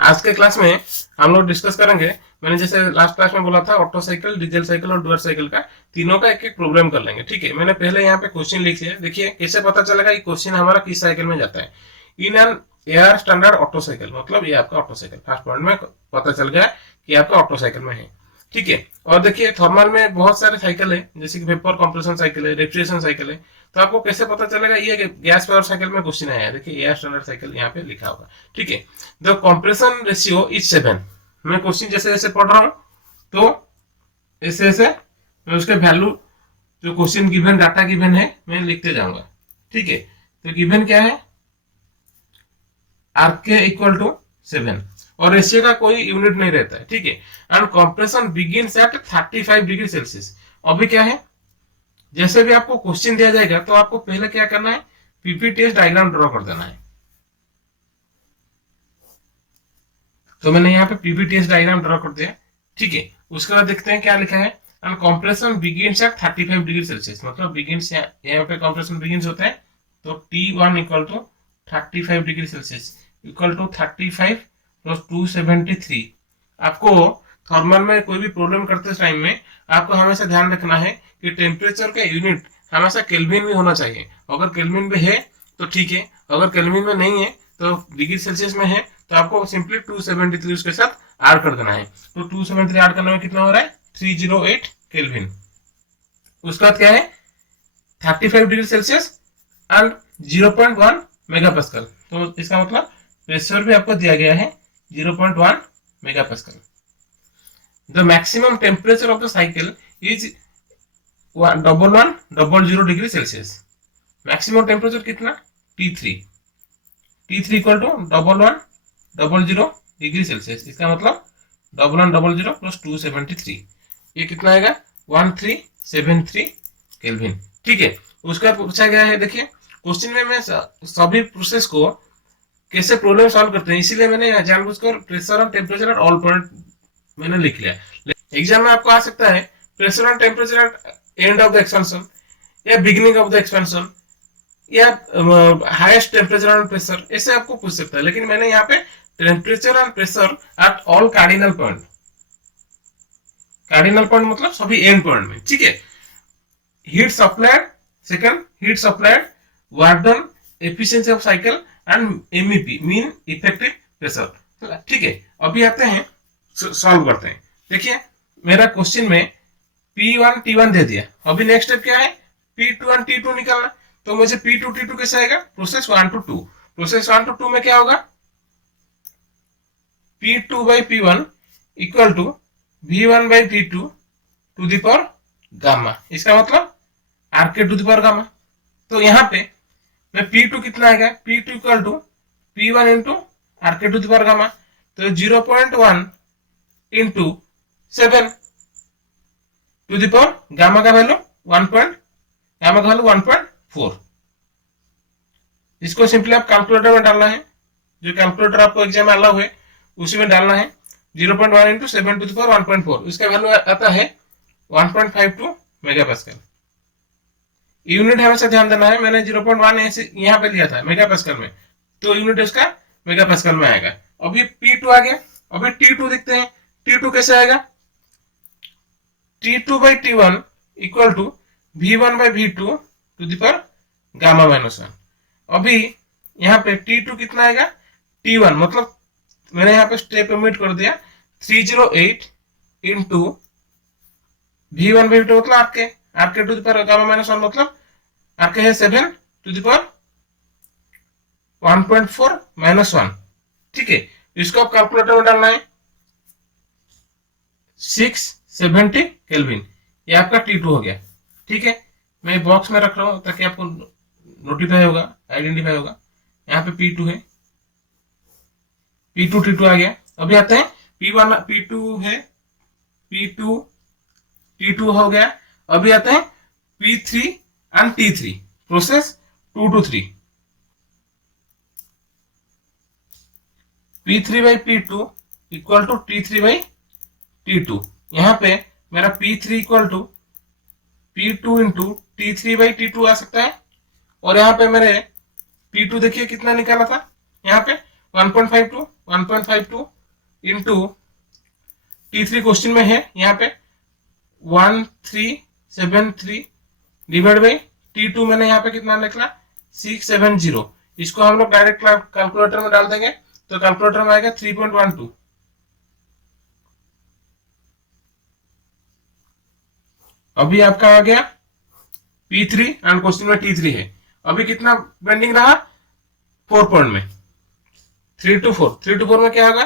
आज के क्लास में हम लोग डिस्कस करेंगे, मैंने जैसे लास्ट क्लास में बोला था ऑटो साइकिल, डीजल साइकिल और डुअल साइकिल का तीनों का एक एक प्रॉब्लम कर लेंगे। ठीक है, मैंने पहले यहाँ पे क्वेश्चन लिख लिया। देखिए कैसे पता चलेगा कि क्वेश्चन हमारा किस साइकिल में जाता है। In an air standard auto cycle, मतलब ये आपका ऑटो साइकिल फर्स्ट पॉइंट में पता चल गया कि आपका ऑटो साइकिल में है। ठीक है, और देखिए थर्मल में बहुत सारे साइकिल है, जैसे कि वेपर कंप्रेशन साइकिल है, रेफ्रिजरेशन साइकिल है। तो आपको कैसे पता चलेगा ये गैस पावर साइकिल में क्वेश्चन आया है। देखिए एयर स्टैंडर्ड साइकिल यहाँ पे लिखा होगा। ठीक है, द कंप्रेशन रेशियो इज 7। मैं क्वेश्चन जैसे जैसे पढ़ रहा हूँ तो ऐसे ऐसे मैं उसके वैल्यू जो क्वेश्चन गिवन डाटा गिवन है मैं लिखते जाऊंगा। ठीक है, तो गिवन क्या है, आर के इक्वल टू 7 और रेशियो का कोई यूनिट नहीं रहता है। ठीक है, and compression begins at 35 degree Celsius. अभी क्या है, जैसे भी आपको क्वेश्चन दिया जाएगा तो आपको पहले क्या करना है, पीपीटीएस डायग्राम ड्रॉ कर देना है। तो मैंने यहाँ पे पीपीटीएस डायग्राम ड्रॉ कर दिया। ठीक है, उसके बाद देखते हैं क्या लिखा है, and compression begins at 35 degree Celsius, मतलब बिगिंस यहाँ पे कंप्रेशन बिगिंस होता है तो T1 equal to 35 degree Celsius equal to 35 plus 273। आपको थर्मल में कोई भी प्रॉब्लम करते टाइम में आपको हमेशा ध्यान रखना है कि टेम्परेचर का यूनिट हमेशा केल्विन में होना चाहिए। अगर केल्विन में है तो ठीक है, अगर केल्विन में नहीं है तो डिग्री सेल्सियस में है तो आपको सिंपली 273 उसके साथ ऐड कर देना है। तो 273 ऐड करने में कितना हो रहा है, 308 केल्विन। उसके बाद क्या है, 35 degree Celsius and 0.1 mega pascal. तो इसका मतलब प्रेशर भी आपको दिया गया है 0.1 mega pascal. The maximum temperature of the cycle is 1100 degree Celsius. Maximum temperature कितना, T3 equal to 1100 degree Celsius. इसका मतलब 1100 प्लस 273, ये कितना आएगा 1373 केल्विन। ठीक है, उसके बाद पूछा गया है, देखिए क्वेश्चन में मैं सभी प्रोसेस को कैसे प्रॉब्लम सॉल्व करते हैं, इसीलिए मैंने जानबूझकर प्रेशर और टेम्परेचर एट ऑल पॉइंट मैंने लिख लिया। एग्जाम में आपको आ सकता है प्रेशर और temperature at end of the expansion या बिगिनिंग ऑफ द एक्सपेंशन या हाईएस्ट टेम्परेचर एंड प्रेशर, ऐसे आपको पूछ सकता है। लेकिन मैंने यहाँ पे temperature and pressure at all cardinal point, cardinal point मतलब सभी एंड पॉइंट में। ठीक है, heat supplied, second heat supplied, work done, efficiency of cycle and MEP mean effective pressure. ठीक है, अभी आते हैं सॉल्व करते हैं। देखिए मेरा क्वेश्चन में P1 T1 दे दिया। अभी नेक्स्ट स्टेप क्या है, P2 और T2 निकालना। तो मुझे P2 T2 कैसे आएगा, प्रोसेस 1 to 2। प्रोसेस 1 to 2 में क्या होगा, P2 by P1 equal to V1 by V2 to the power gamma. इसका मतलब are K to the power gamma. तो यहाँ पे मैं P2 कितना आएगा, P2 equal to P1 into R K to the power gamma. तो 0.1 into 7 to the power gamma का वैल्यू 1.4। इसको सिंपली आप कैलकुलेटर में डालना है, जो कैलकुलेटर आपको एग्जाम में अलाउ है उसी में डालना है। 0.1 इंटू 7 टू द पावर 1.4, इसका वैल्यू आता है 1.52 मेगा पास्कल। यूनिट हमेशा ध्यान देना है, मैंने 0.1 यहाँ पे लिया था मेगा पास्कल में, तो यूनिट उसका मेगा पास्कल में आएगा। अभी P2 आ गया, अभी T2 देखते हैं। T2 कैसे आएगा, T2 by T1 equal to V1 by V2 to the power gamma minus 1। अभी यहाँ पे T2 कितना आएगा, T1 मतलब मैंने यहाँ पे स्टेप ओमिट कर दिया, 308 इंटू V1 by V2 मतलब RK to the power gamma minus 1 मतलब आरके है 7 टू द पावर 1.4 माइनस 1। ठीक है, इसको आप कैलकुलेटर में डालना है, 670 केल्विन। ये आपका T2 हो गया। ठीक है, मैं बॉक्स में रख रहा हूं ताकि आपको नोटिफाई होगा, आइडेंटिफाई होगा। यहाँ पे P2 है, P2 T2 आ गया। अभी आते हैं P1 P2 है, P2 T2 हो गया। अभी आते हैं P3 and T3, process 2 to 3। P3 by P2 equal to T3 by T2। यहाँ पे मेरा P3 equal to P2 into T3 by T2 आ सकता है। और यहाँ पे मेरे P2 देखिए कितना निकाला था, यहाँ पे 1.52 इंटू T3 क्वेश्चन में है यहाँ पे 1373 डिवाइड बाई T2 मैंने यहाँ पे कितना निकला 670। इसको हम लोग डायरेक्ट कैलकुलेटर में डाल देंगे तो कैलकुलेटर में आएगा 3.12। अभी आपका आ गया P3 एंड क्वेश्चन में T3 है। अभी कितना बेंडिंग रहा 4 पॉइंट में 3 to 4 में क्या होगा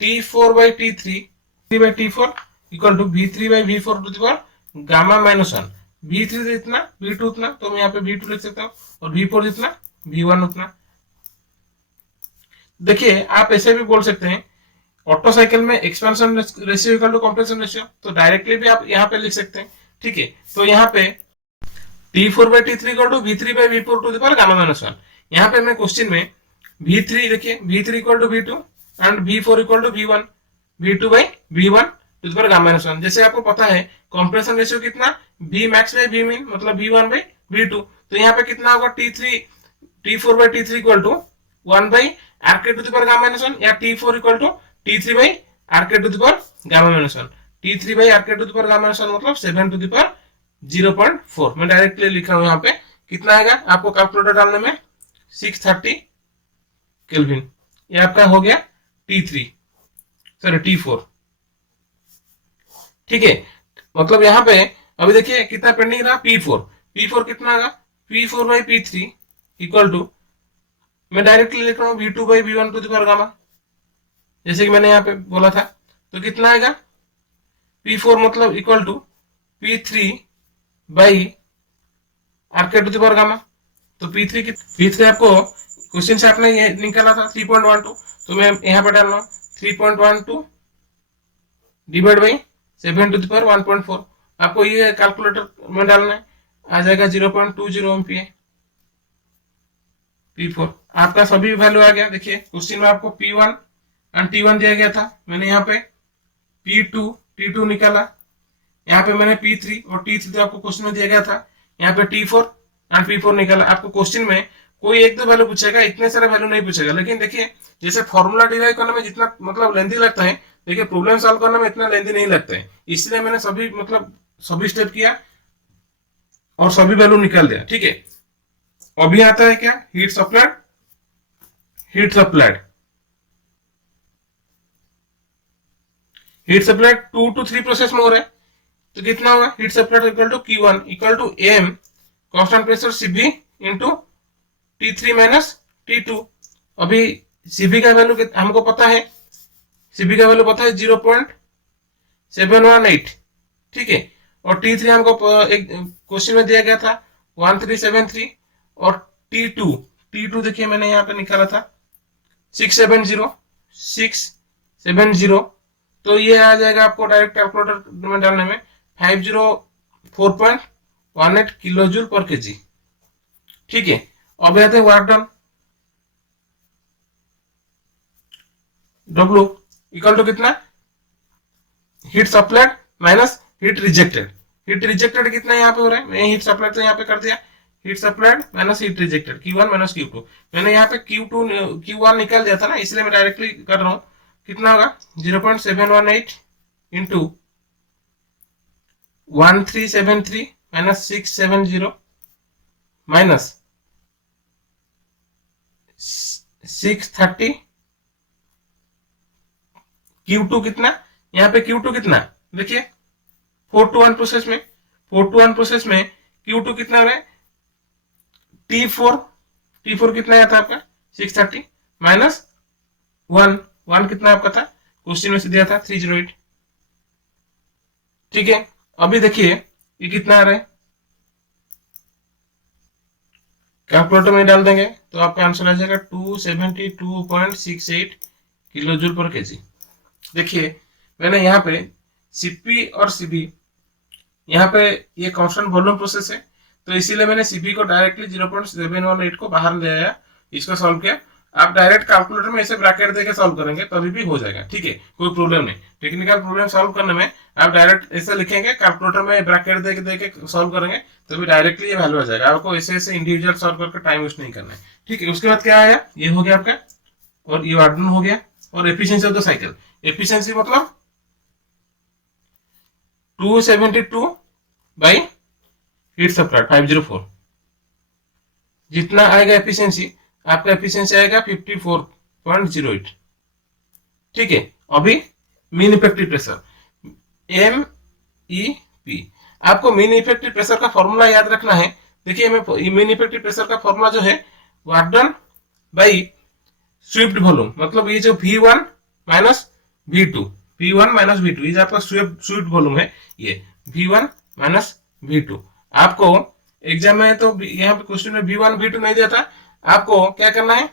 T4 by T3 by T4 equal to V3 by V4 to the power gamma minus 1। V3 जितना V2 उतना तो मैं यहाँ पे V2 लिख सकता हूँ और V4 जितना V1 उतना। देखिए आप ऐसे भी बोल सकते हैं ऑटो साइकिल में expansion ratio equal to compression ratio, तो डायरेक्टली भी आप यहाँ पे लिख सकते हैं। ठीक है, तो यहाँ पे T4 by T3 equal to V3 by V4 to the power gamma minus 1। यहाँ पे मैं क्वेश्चन में V3 देखिए V3 equal to V2 and V4 equal to V1 V2 by V1 to the power gamma minus 1। जैसे आपको पता है compression ratio कितना V max by V min मतलब V1 by V2, तो यहाँ पे कितना होगा T4 by T3 equal to 1 by RK to the power gamma minus 1 या T4 equal to T3 by RK to the power gamma minus 1। T3 by RK to the power gamma minus 1 मतलब 7 to the power 0.4। मैं डायरेक्टली लिख रहा हूँ यहाँ पे कितना आएगा आपको कैलकुलेटर डालने में 630 केल्विन। ये आपका हो गया T4। ठीक है, मतलब यहाँ पे अभी देखिए कितना पेंडिंग रहा P4 कितना आएगा P4 by P3 equal to मैं डायरेक्टली लिख रहा हूँ V2 by V1 to the power gamma, जैसे कि मैंने यहाँ पे बोला था। तो कितना आएगा P4 मतलब equal to P3 by RK to the power gamma. तो P3 आपको क्वेश्चन से आपने ये निकाला था 3.12, तो मैं यहाँ पे डाल रहा हूँ 3.12 divide by 7 to the power 1.4। आपको ये कैलकुलेटर में डालना है, आ जाएगा 0.20 एम्पियर P4। आपका सभी वैल्यू आ गया। देखिए क्वेश्चन में आपको P1 एंड T1 दिया गया था, मैंने यहाँ पे T2 निकाला, यहाँ पे मैंने P3 और T3 तो आपको क्वेश्चन में दिया गया था, यहाँ पे T4 एंड P4 निकाला। आपको क्वेश्चन में कोई एक दो वैल्यू पूछेगा, इतने सारे वैल्यू नहीं पूछेगा। लेकिन देखिए जैसे फॉर्मूला डिराइव करने में जितना मतलब लेंथी लगता है, देखिए प्रॉब्लम सॉल्व करने में इतना लेंथी नहीं लगता है। इसलिए मैंने सभी स्टेप किया और सभी वैल्यू निकाल दिया। ठीक है, अभी आता है क्या हीट सप्लाइड 2 to 3 प्रोसेस में हो रहा है। तो कितना होगा heat supplied equal to Q1 equal to AM constant pressure CB into T3 minus T2। अभी CB का वैल्यू हमको पता है, CB का वैल्यू पता है 0.718। ठीक है, और T3 हमको एक क्वेश्चन में दिया गया था 1373 और T2 देखिए मैंने यहाँ पे निकाला था 670। तो ये आ जाएगा आपको डायरेक्ट कैलकुलेटर में डालने में 504.18 किलो जूल पर केजी। ठीक है, अब आते हैं work done. W equal to कितना heat supplied minus heat rejected कितना यहाँ पे हो रहा है। मैं हीट सप्लाइड तो यहाँ पे कर दिया, heat supplied minus heat rejected Q1 minus Q2। मैंने यहाँ पे Q1 निकाल दिया था ना, इसलिए मैं डायरेक्टली कर रहा हूँ। कितना होगा 0.718 इंटू 1373 माइनस 670 माइनस 630 Q2 कितना, यहाँ पे Q2 कितना देखिए 4 to 1 प्रोसेस में Q2 कितना हो रहा है T4 कितना आया था आपका 630 माइनस 1 कितना आपका था क्वेश्चन में से दिया था 308। ठीक है, अभी देखिए ये कितना आ रहा है, कैलकुलेटर में डाल देंगे तो आपका आंसर आ जाएगा 272.68 किलो जूल पर केजी। देखिए मैंने यहाँ पे CP और CB यहाँ पे ये कांस्टेंट वॉल्यूम प्रोसेस है, तो इसीलिए मैंने CP को डायरेक्टली 0.718 को बाहर ले आया, इसको सॉल्व किया। आप डायरेक्ट कैलकुलेटर में ऐसे ब्रैकेट देके सॉल्व करेंगे तभी भी हो जाएगा। ठीक है, कोई प्रॉब्लम नहीं। टेक्निकल प्रॉब्लम सॉल्व करने में आप डायरेक्ट ऐसे लिखेंगे, कैलकुलेटर में ब्रैकेट देके सॉल्व करेंगे तभी डायरेक्टली ये वैल्यू आ जाएगा। आपको ऐसे इंडिविजुअल सॉल्व करके टाइम वेस्ट नहीं करना है। ठीक है, उसके बाद क्या आया, ये हो गया आपका और ये वार्डन हो गया। और efficiency of the cycle, efficiency मतलब 272 बाई हीट सप्लाइड 504, जितना आएगा एफिशिएंसी, आपका एफिशिएंसी आएगा 54.08। ठीक है। अभी mean effective pressure M E P, आपको मीन इफेक्टिव प्रेशर का फॉर्मूला याद रखना है। देखिए मीन इफेक्टिव प्रेशर का फॉर्मूला जो है work done by swept volume, मतलब ये जो V1 minus V2, V1 minus V2, ये जो आपका स्वीप्ड वॉल्यूम है, ये V1 माइनस V2। आपको एग्जाम में तो यहाँ पे क्वेश्चन में V1 V2 नहीं देता, आपको क्या करना है,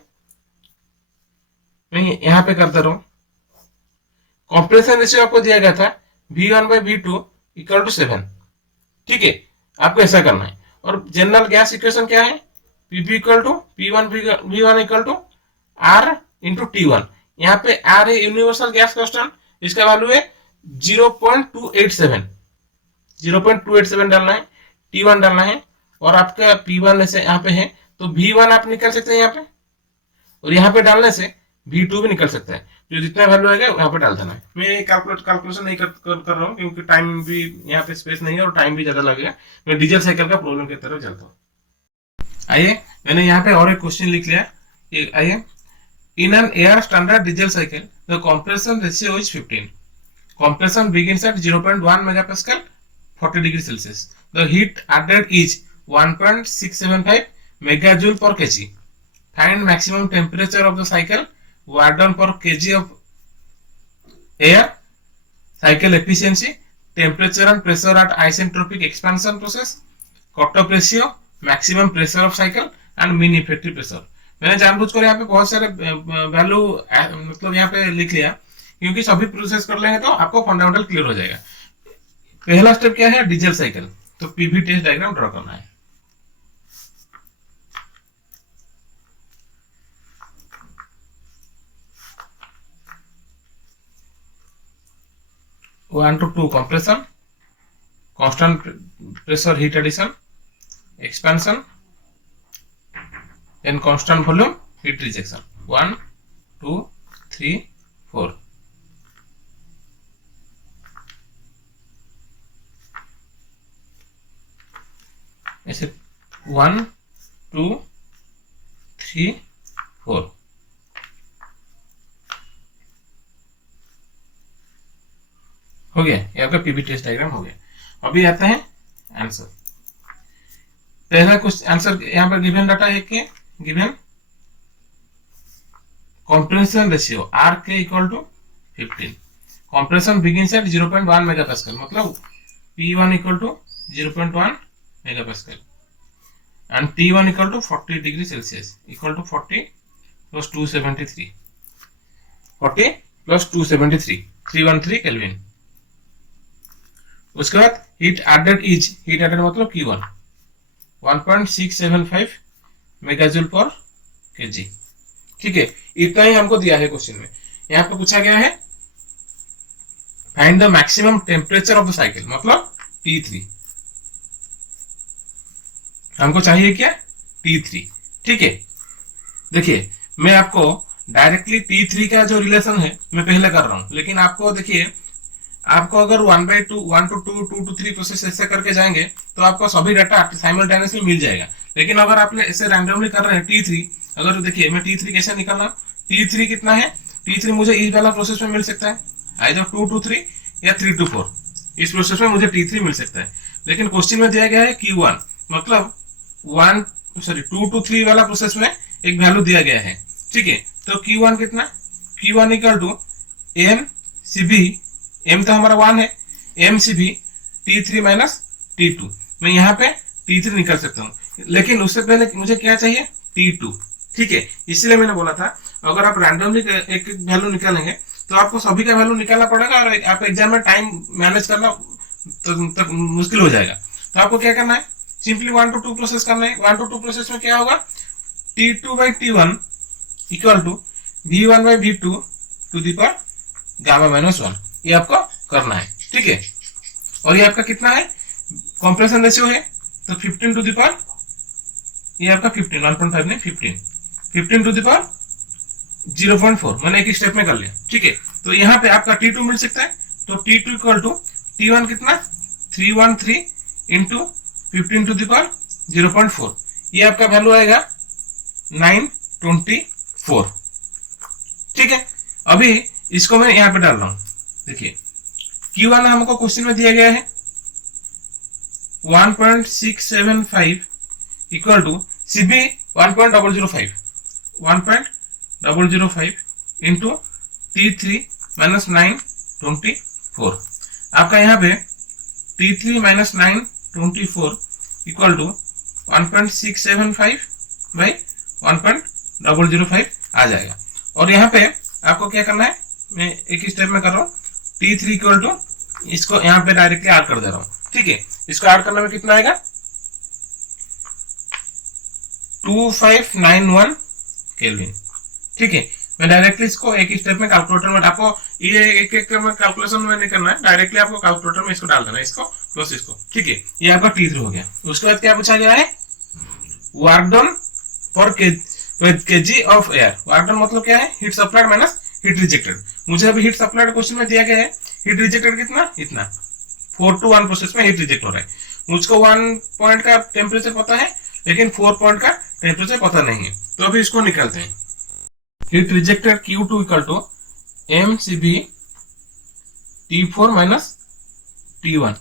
मैं यहाँ पे करता रहूं। कंप्रेशन रेशियो आपको दिया गया था V1 by V2 equal to 7। ठीक है, आपको ऐसा करना है। और जनरल गैस इक्वेशन क्या है, Pv equal to P1 V1 equal to R into T1। यहाँ पे R है यूनिवर्सल गैस कांस्टेंट, इसका वैल्यू है 0.287, 0.287 डालना है, T1 डालना है, और आपका P1 ऐसे यहाँ पे है, तो V1 आप निकाल सकते हैं यहाँ पे, और यहाँ पे डालने से V2 भी निकल सकता है। जो जितना वैल्यू आएगा यहाँ पे डाल देना है। मैं कैलकुलेशन नहीं कर रहा हूँ क्योंकि टाइम भी यहाँ पे स्पेस नहीं है और टाइम भी ज्यादा लगेगा। मैं डीजल साइकिल का प्रॉब्लम की तरफ चलता हूँ। आइए, मैंने यहाँ पे और एक क्वेश्चन लिख लिया। आइए, in an air standard diesel cycle the compression ratio is 15, compression begins at 0.1 megapascal 40 degree Celsius, the heat added is 1.675 megajoule per kg, find maximum temperature of the cycle, work done per kg of air, cycle efficiency, temperature and pressure at isentropic expansion process, cut-off ratio, maximum pressure of cycle and mean effective pressure। मैंने जानबूझकर यहाँ पे बहुत सारे value मतलब यहाँ पे लिख लिया क्योंकि सभी प्रोसेस कर लेंगे तो आपको फंडामेंटल क्लियर हो जाएगा। पहला स्टेप क्या है, डीजल साइकिल, तो पीवी टेस्ट डायग्राम ड्रॉ करना है। One to two compression, constant pressure heat addition, expansion, then constant volume heat rejection, 1 2 3 4। ऐसे 1 2 3 4। हो गया, ये आपका पीवी टेस्ट डायग्राम हो गया। अभी आता है आंसर। पहला कुछ आंसर यहाँ पर गिवन डाटा है कि given compression ratio R K equal to 15, compression begins at 0.1 megapascal, मतलब P1 equal to 0.1 megapascal and T1 equal to 40 degree Celsius equal to 40 plus 273, 40 plus 273 313 Kelvin। उसके बाद heat added is, heat added मतलब Q1 1.675 megajoule पर KG. ठीक है, इतना ही हमको दिया है क्वेश्चन में। यहाँ पे पूछा गया है find the maximum temperature of the cycle, मतलब T3 हमको चाहिए क्या, T3। ठीक है, देखिए मैं आपको डायरेक्टली T3 का जो रिलेशन है मैं पहले कर रहा हूं, लेकिन आपको देखिए आपको अगर 1/2 1 to 2 2 to 3 प्रोसेस ऐसे करके जाएंगे तो आपको सभी डाटा साइमल्टेनियसली मिल जाएगा। लेकिन अगर आप ऐसे रैंडमली कर रहे हैं T3, अगर देखिए मैं T3 कैसे निकालना, T3 कितना है, T3 मुझे इस वाला प्रोसेस में मिल सकता है, आइदर 2 to 3 या 3 to 4, इस प्रोसेस में मुझे T3 मिल सकता है। लेकिन क्वेश्चन में दिया गया है Q1, मतलब 2 to 3 वाला प्रोसेस में एक वैल्यू दिया गया है। ठीक है, तो Q1 कितना, Q1 equal to M C B, M तो हमारा 1 है, M C B T3 minus T2। मैं यहाँ पे T3 निकाल सकता हूँ, लेकिन उससे पहले मुझे क्या चाहिए, T2। ठीक है, इसलिए मैंने बोला था अगर आप रैंडमली एक वैल्यू निकालेंगे तो आपको सभी का वैल्यू निकालना पड़ेगा और आप एग्जाम में टाइम मैनेज करना तो मुश्किल हो जाएगा। तो आपको क्या करना है, सिंपली 1 to 2 प्रोसेस करना है। 1 to 2 प्रोसेस में क्या होगा, T2 by T1 equal to V1 by V2 to the power gamma minus 1, ये आपको करना है। ठीक है, और ये आपका कितना है, कंप्रेशन रेशियो है तो 15 टू दी पावर, ये आपका 15 1.5 नहीं 15 टू दी पावर 0.4 मैंने एक ही स्टेप में कर लिया, ठीक है। तो यहाँ पे आपका T2 मिल सकता है, तो T2 इक्वल टू T1 कितना 313 इंटू 15 टू द पावर 0.4, ये आपका वैल्यू आएगा 924, ठीक है। अभी इसको मैं यहाँ पे डाल रहा हूं, देखिए Q1 हमको क्वेश्चन में दिया गया है 1.675 equal to CB 1.005 into T3 minus 924, आपका यहाँ पे T3 minus 924 equal to 1.675 by 1.005 आ जाएगा। और यहाँ पे आपको क्या करना है, मैं एक ही स्टेप में कर रहा हूँ, T3 इक्वल टू इसको यहाँ पे डायरेक्टली ऐड कर दे रहा हूँ, ठीक है। इसको ऐड करने में कितना आएगा 2591 केल्विन, ठीक है। मैं डायरेक्टली इसको एक ही स्टेप में कैलकुलेटर में, आपको ये एक एक में कैलकुलेशन में नहीं करना है, डायरेक्टली आपको कैलकुलेटर में इसको डाल देना है, इसको प्लस इसको, ठीक है। ये आपका T3 हो गया। उसके बाद क्या पूछा गया है, वर्क डन पर KG of air. Work done मतलब क्या है, heat supplied minus heat rejected. मुझे अभी हीट सप्लाइड क्वेश्चन में दिया गया है, हीट रिजेक्टेड कितना, इतना 4 to 1 प्रोसेस में हीट रिजेक्ट हो रहा है। मुझको 1 पॉइंट का टेम्परेचर पता है, लेकिन 4 पॉइंट का टेम्परेचर पता नहीं है, तो अभी इसको निकालते हैं। Heat rejected Q2 equal to mCB T4 minus T1,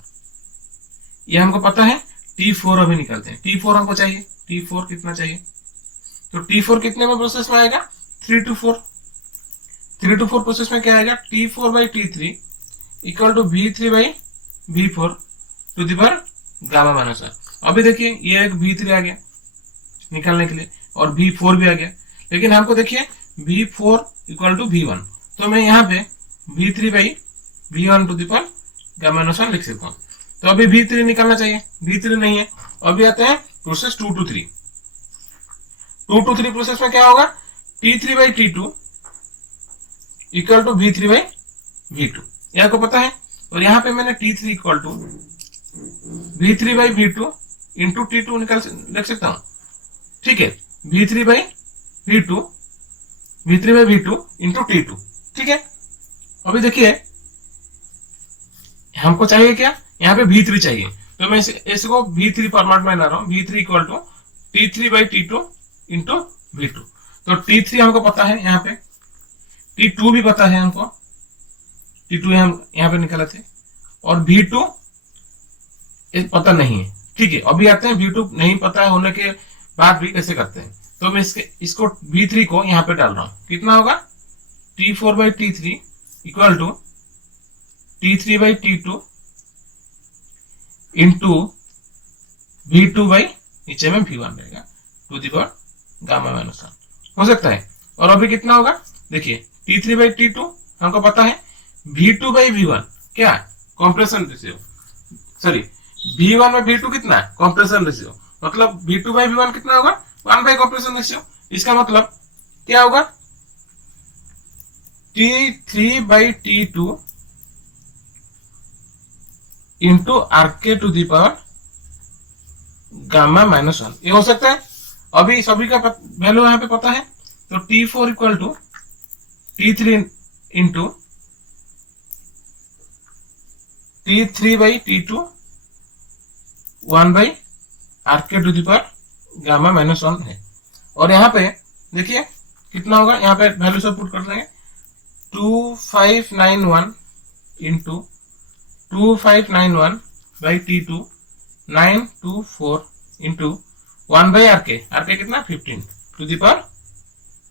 ये हमको पता है। T4 अभी निकालते हैं, T4 हमको चाहिए, T4 कितना चाहिए, तो T4 कितने में प्रोसेस में आएगा 3 to 4 प्रोसेस में क्या आएगा T4 by T3 equal to V3 by V4 to the power gamma minus R. अभी देखिए ये एक V3 आ गया निकालने के लिए और V4 भी आ गया, लेकिन हमको देखिए V4 इक्वल टू V1, तो मैं यहाँ पे V3 by V1 to the power gamma minus R लिख सकता हूँ। तो अभी V3 निकालना चाहिए, V3 नहीं है। अभी आते हैं प्रोसेस 2 to 3 प्रोसेस में क्या होगा T3 by T2 equal to V3 by V2, ये आपको पता है। और यहाँ पे मैंने T3 equal to V3 by V2 into T2 निकाल लिख सकता हूँ, ठीक है। V3 by V2 into T2, ठीक है। अभी देखिए हमको चाहिए क्या, यहाँ पे V3 चाहिए, तो मैं इसको V3 फॉर्मेट में ला रहा हूँ। V3 equal to T3 by T2 into V2, तो T3 हमको पता है, यहाँ पे T2 भी पता है हमको, T2 हम यहाँ पे निकाले थे, और V2 पता नहीं है, ठीक है। अभी आते हैं V2 नहीं पता है होने के बाद भी कैसे करते हैं। तो मैं इसको V3 को यहाँ पे डाल रहा हूँ, कितना होगा T4 by T3 equal to T3 by T2 into V2 by नीचे में V1 रहेगा to the power gamma minus 1 हो सकता है। और अभी कितना होगा देखिए T3 बाई T2 हमको पता है, V2 बाई V1 क्या कंप्रेशन रेशियो, सॉरी V1 में V2 कितना है कंप्रेशन रेशियो, मतलब V2 बाई V1 कितना होगा 1 बाई कंप्रेशन रेशियो। इसका मतलब क्या होगा T3 by T2 into RK to the power gamma minus 1, ये हो सकता है। अभी सभी का वैल्यू यहाँ पे पता है, तो T4 equal to T3 into T3 by T2 1 by RK to the power gamma minus 1 है। और यहाँ पे देखिए कितना होगा, यहाँ पे वैल्यू सब पुट कर देंगे 2591 into 2591 by T2 924 into 1 by RK कितना 15 टू दी पावर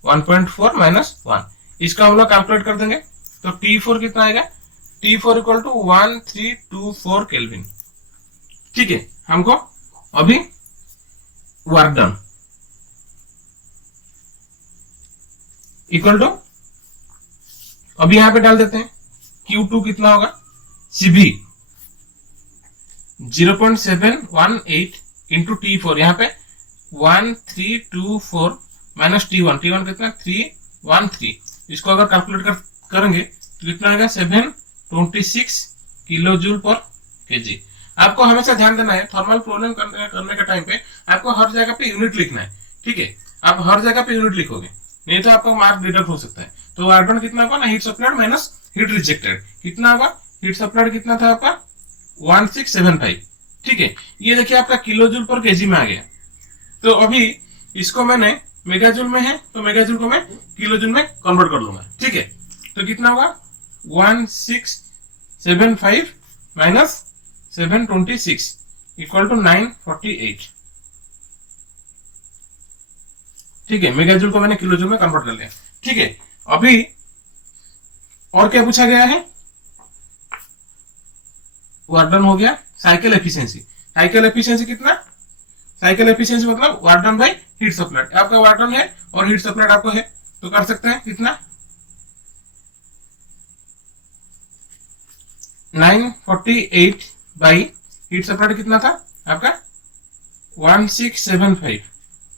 1.4 माइनस 1, इसका हम लोग कैलकुलेट कर देंगे। तो T4 कितना आएगा, T4 इक्वल टू 1324 केल्विन, ठीक है। हमको अभी वर्क डन इक्वल टू, अभी यहां पे डाल देते हैं Q2 कितना होगा, CB 0.718 इंटू T4, यहाँ पे 1324 माइनस T1 कितना 313, इसको अगर कैलकुलेट करेंगे तो कितना आएगा 726 किलो जूल पर केजी। आपको हमेशा ध्यान देना है थर्मल प्रॉब्लम करने के टाइम पे आपको हर जगह पे यूनिट लिखना है, ठीक है। आप हर जगह पे यूनिट लिखोगे, नहीं तो आपका मार्क डिडक्ट हो सकता है। तो R1 कितना होगा ना, heat supplied minus heat rejected, कितना होगा, हीट सप्लाइड कितना था आपका 1675। ठीक है, ये देखिए आपका किलो जूल पर केजी में आ गया। तो अभी इसको मैंने मेगा जूल में है तो मेगा जूल को मैं किलो जूल में कन्वर्ट कर लूंगा। ठीक है, तो कितना होगा 1675 माइनस 726 इक्वल टू 948। ठीक है, मेगा जूल को मैंने किलो जूल में कन्वर्ट कर लिया। ठीक है, अभी और क्या पूछा गया है, वर्क डन हो गया। साइकिल एफिशिएंसी, साइकिल एफिशिएंसी कितना, साइकिल एफिशिएंसी मतलब work done by heat supplied. आपका वर्क डन है और हीट सप्लाइड आपको है तो कर सकते हैं कितना 948 बाई हीट सप्लाइड कितना था आपका 1675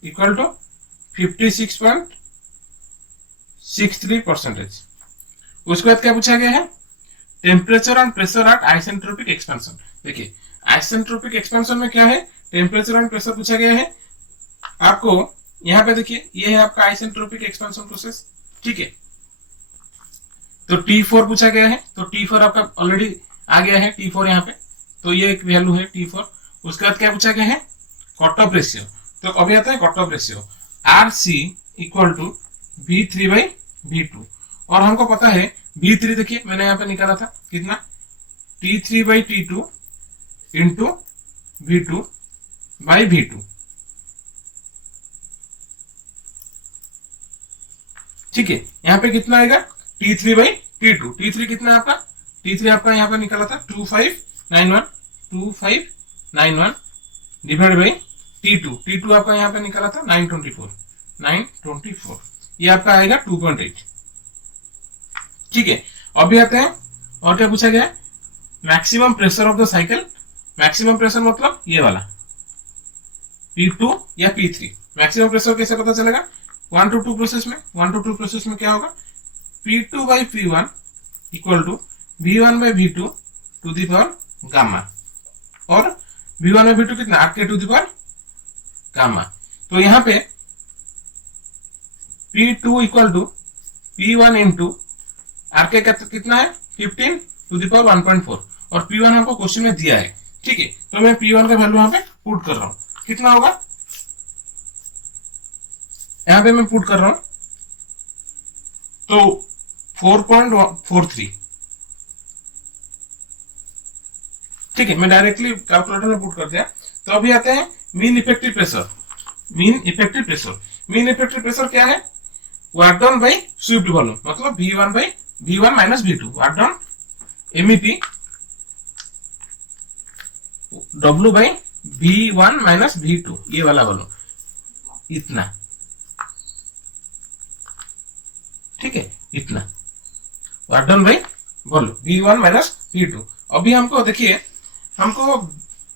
इक्वल टू 56.63%। उसके बाद क्या पूछा गया है, temperature and pressure at isentropic expansion. देखिए आइसेंट्रोपिक एक्सपेंशन में क्या है, टेम्परेचर एंड प्रेशर पूछा गया है आपको। यहाँ पे देखिए ये है आपका आइसेंट्रोपिक एक्सपेंशन प्रोसेस। ठीक है, तो T4 पूछा गया है, तो T4 आपका ऑलरेडी आ गया है, T4 यहाँ पे, तो ये एक वैल्यू है T4। उसके बाद क्या पूछा गया है, कट ऑफ रेशियो। तो अभी आता है cut off ratio, RC equal to V3/V2। और हमको पता है V3, देखिए मैंने यहाँ पे निकाला था कितना T3/T2 इंटू V2/V2। ठीक है, यहाँ पे कितना आएगा T3/T2। T3 कितना आपका, T3 आपका यहाँ पे निकाला था 2591 डिवाइड बाई T2। T2 आपका यहाँ पे निकाला था 924। ये आपका आएगा 2.8। ठीक है, अभी आते हैं और क्या पूछा गया, maximum pressure of the cycle. Maximum pressure मतलब ये वाला P2 या P3। मैक्सिमम प्रेशर कैसे पता चलेगा, 1 to 2 प्रोसेस में, 1 to 2 प्रोसेस में क्या होगा P2/P1 equal to V1/V2 to the power gamma, और V1/V2 कितना RK to the power gamma. तो यहाँ पे P2 equal to P1 into RK कितना है 15 टू दी पावर 1.4, और P1 हमको क्वेश्चन में दिया है। ठीक है, तो मैं P1 का वैल्यू यहाँ पे पुट कर रहा हूँ, कितना होगा यहाँ पे मैं पुट कर रहा हूं तो 4.43। ठीक है, मैं डायरेक्टली कैलकुलेटर में पुट कर दिया। तो अभी आते हैं mean effective pressure. Mean effective pressure क्या है, work done by swept volume, मतलब V1 minus V2, work done MEP W by V1 minus V2, ये वाला वॉल्यूम इतना। ठीक है, इतना work done by volume V1 minus V2। अभी हमको देखिए, हमको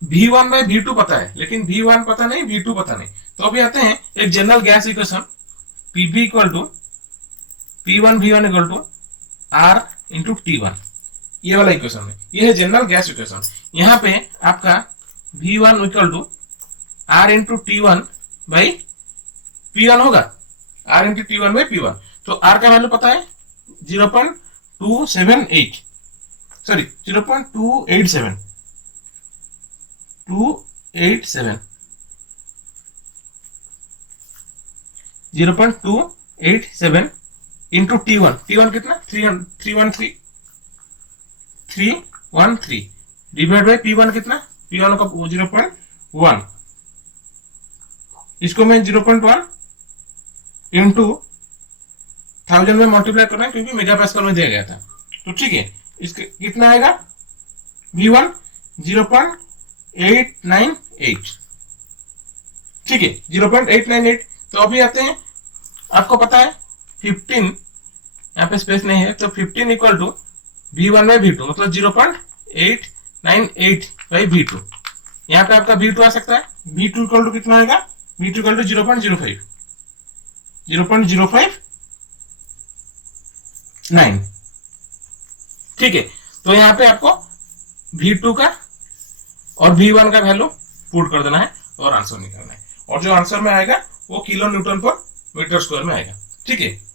V1/V2 पता है, लेकिन V1 पता नहीं, V2 पता नहीं। तो अभी आते हैं एक general gas equation, PV equal to P1 V1 equal to R into T1, ये वाला इक्वेशन है, ये है जनरल गैस इक्वेशन। यहाँ पे आपका V1 equal to R into T1 by P1 होगा, R into T1 by P1। तो R का वैल्यू पता है 0.287, सॉरी 0.287 0.287 इंटू T1 कितना 313 डिवाइड बाई P1 कितना, P1 का 0.1, इसको मैं 0.1 इंटू 1000 में मल्टीप्लाई करना है क्योंकि मेगा पास्कल में दिया गया था। तो ठीक है, इसके कितना आएगा V1 0.898। ठीक है, 0.898। तो अभी आते हैं, आपको पता है 15, यहाँ पे स्पेस नहीं है, तो 15 इक्वल टू V1/V2 मतलब 0.898 बाई V2। यहाँ पे आपका V2 आ सकता है, V2 इक्वल टू कितना आएगा, V2 इक्वल टू 0.059। ठीक है, तो यहाँ पे आपको V2 का और V1 का वैल्यू पुट कर देना है और आंसर निकालना है, और जो आंसर में आएगा वो किलो न्यूटन पर मीटर स्क्वायर में आएगा। ठीक है।